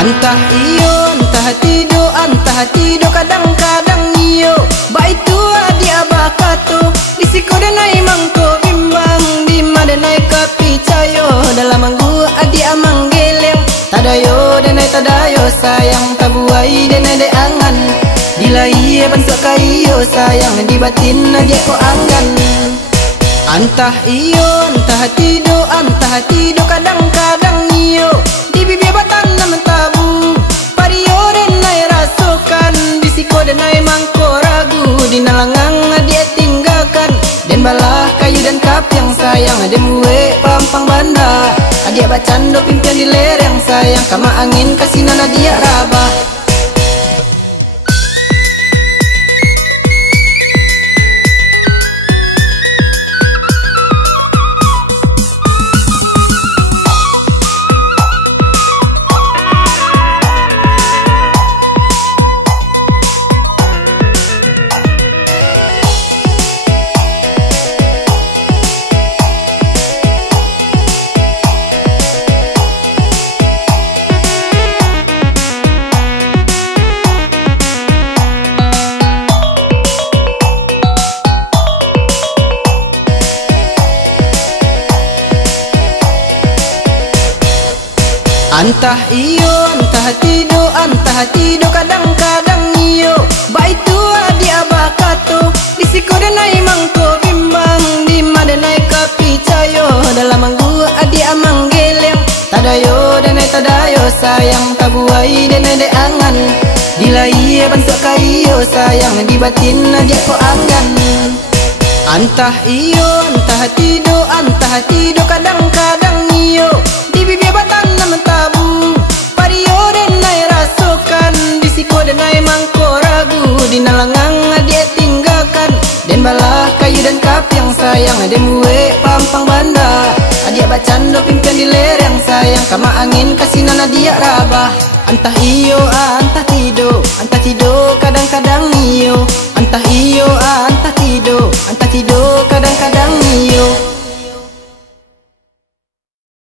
Antah iyo, antah tido kadang-kadang iyo. Baik tua dia bakato, disiko denai mangko bimbang, di madenai kapicayo. Dalam manggu adi amang geleng, tadayo denai tadayo sayang, tabuai denai de angan. Bila iya bangsa kayo sayang, di batin aja ko anggan. Antah iyo, antah tido kadang-kadang iyo. Di bibir batan naman tabu, pario denai rasukan, disiko denai mangko ragu, di nalangang dia tinggalkan. Den balah kayu dan kapiang sayang, den buwe pampang banda. Adia bacando pimpian di lereng sayang, kama angin kasinan adia rabah. Antah iyo, antah tido kadang-kadang iyo. Baik tua dia bakato, disiko denai mangko bimbang, di madenai kapicayo. Dalam manggu adi amang geleng, tadayo denai tadayo sayang, tabuai denai de angan. Bila iya bangsa kayo sayang, di batin aja ko anggan. Antah iyo, antah tido kadang-kadang iyo. Di bibir batan naman tabu, pario denai rasukan, disiko denai mangko ragu, di nalangang dia tinggalkan. Den balah kayu dan kapiang sayang, den buwe pampang banda. Adia bacando pimpian di lereng sayang, kama angin kasinan adia rabah. Antah iyo, antah tido